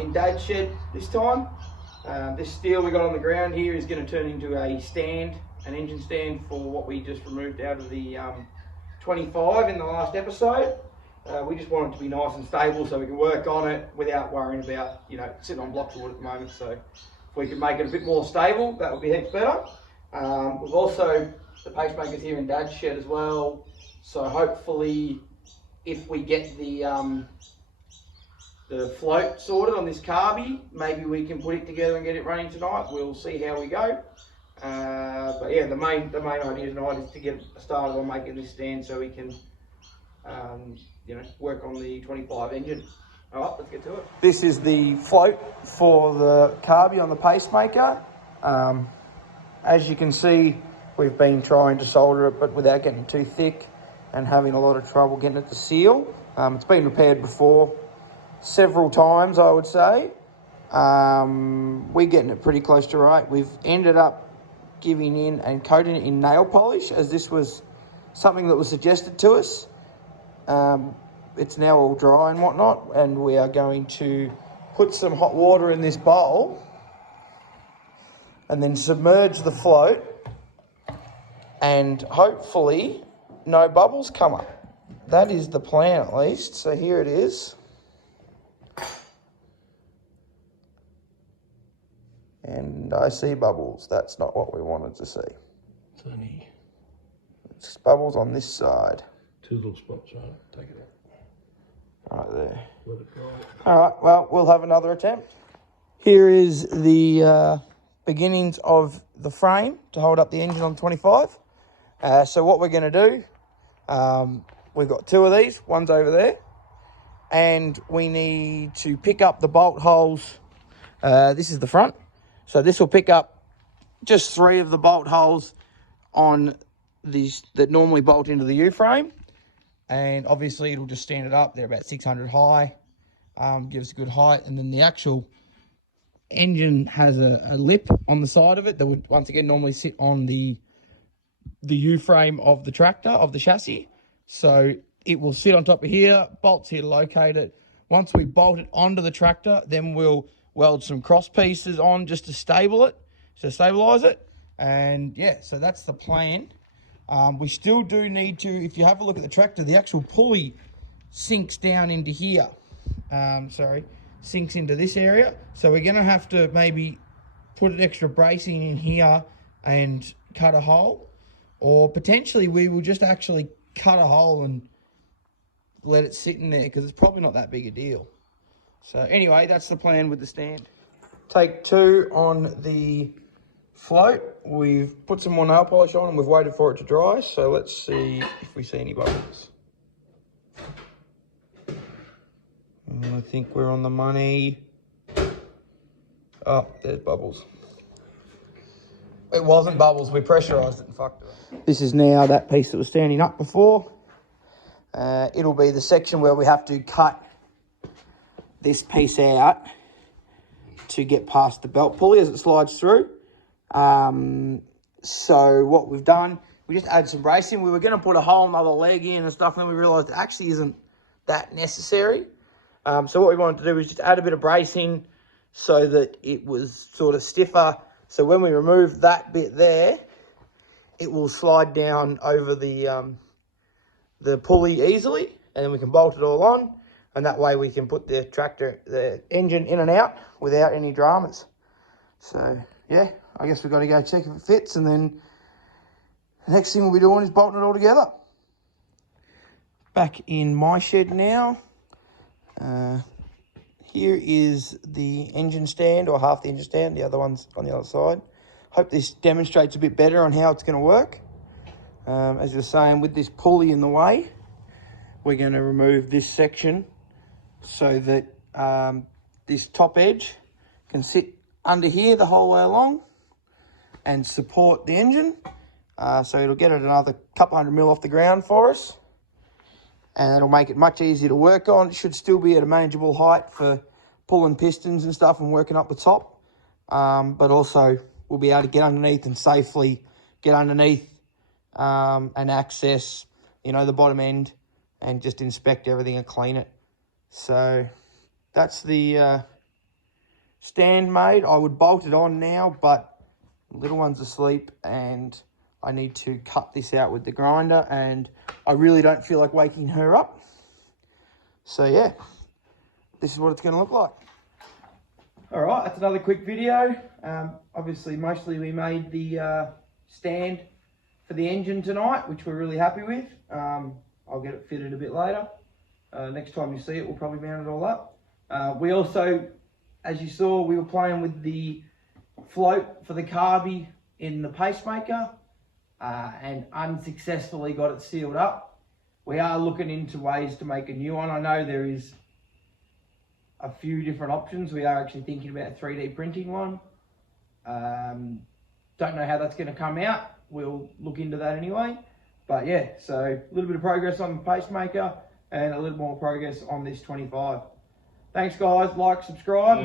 in Dad's shed this time. This steel we got on the ground here is going to turn into a stand, an engine stand for what we just removed out of the 25 in the last episode. We just want it to be nice and stable so we can work on it without worrying about, you know, sitting on blocks of wood at the moment. So if we could make it a bit more stable, that would be heaps better. We've also, the pacemakers here in Dad's shed as well. So hopefully if we get the float sorted on this carby, maybe we can put it together and get it running tonight. We'll see how we go. But yeah, the main idea tonight is to get started on making this stand so we can you know, work on the 25 engine. All right, let's get to it. This is the float for the carby on the pacemaker. As you can see, we've been trying to solder it, but without getting too thick and having a lot of trouble getting it to seal. It's been repaired before, several times, I would say. We're getting it pretty close to right. We've ended up giving in and coating it in nail polish, as this was something that was suggested to us. It's now all dry and whatnot, and we are going to put some hot water in this bowl and then submerge the float, and hopefully no bubbles come up. That is the plan, at least. So here it is. And I see bubbles. That's not what we wanted to see. Sunny. It's bubbles on this side. Two little spots, right? Take it out. Right there. Let it go. All right, well, we'll have another attempt. Here is the beginnings of the frame to hold up the engine on 25. So what we're going to do, we've got two of these. One's over there. And we need to pick up the bolt holes. This is the front. So this will pick up just 3 of the bolt holes on these that normally bolt into the U-frame. And obviously it'll just stand it up. They're about 600 high, gives a good height. And then the actual engine has a lip on the side of it that would once again normally sit on the U-frame of the tractor, of the chassis. So it will sit on top of here, bolts here to locate it. Once we bolt it onto the tractor, then we'll weld some cross pieces on just to stabilize it. And yeah, so that's the plan. We still do need to, if you have a look at the tractor, the actual pulley sinks down into here. Sinks into this area. So we're going to have to maybe put an extra bracing in here and cut a hole. Or potentially we will just actually cut a hole and let it sit in there, because it's probably not that big a deal. So anyway, that's the plan with the stand. Take 2 on the float. We've put some more nail polish on and we've waited for it to dry. So let's see if we see any bubbles. I think we're on the money. Oh, there's bubbles. It wasn't bubbles, we pressurised it and fucked it. This is now that piece that was standing up before. It'll be the section where we have to cut this piece out to get past the belt pulley as it slides through. So what we've done, we just add some bracing. We were going to put a whole nother leg in and stuff, and then we realised it actually isn't that necessary. So what we wanted to do was just add a bit of bracing so that it was sort of stiffer. So when we remove that bit there, it will slide down over the pulley easily, and then we can bolt it all on, and that way we can put the engine in and out without any dramas. So yeah, I guess we've got to go check if it fits, and then the next thing we'll be doing is bolting it all together. Back in my shed now. Here is the engine stand, or half the engine stand. The other one's on the other side. Hope this demonstrates a bit better on how it's going to work. As you're saying, with this pulley in the way, we're going to remove this section so that this top edge can sit under here the whole way along and support the engine. So it'll get it another couple 100 off the ground for us, and it'll make it much easier to work on. It should still be at a manageable height for pulling pistons and stuff and working up the top, but also we'll be able to get underneath and safely get underneath and access, you know, the bottom end and just inspect everything and clean it. So that's the stand made. I would bolt it on now, but the little one's asleep and I need to cut this out with the grinder, and I really don't feel like waking her up. So yeah, this is what it's going to look like. All right, that's another quick video. Obviously, mostly we made the stand for the engine tonight, which we're really happy with. I'll get it fitted a bit later. Next time you see it, we'll probably mount it all up. We also, as you saw, we were playing with the float for the carby in the pacemaker and unsuccessfully got it sealed up. We are looking into ways to make a new one. I know there is a few different options. We are actually thinking about 3D printing one. Don't know how that's going to come out. We'll look into that anyway. But yeah, so a little bit of progress on the pacemaker and a little more progress on this 25. Thanks guys, like, subscribe.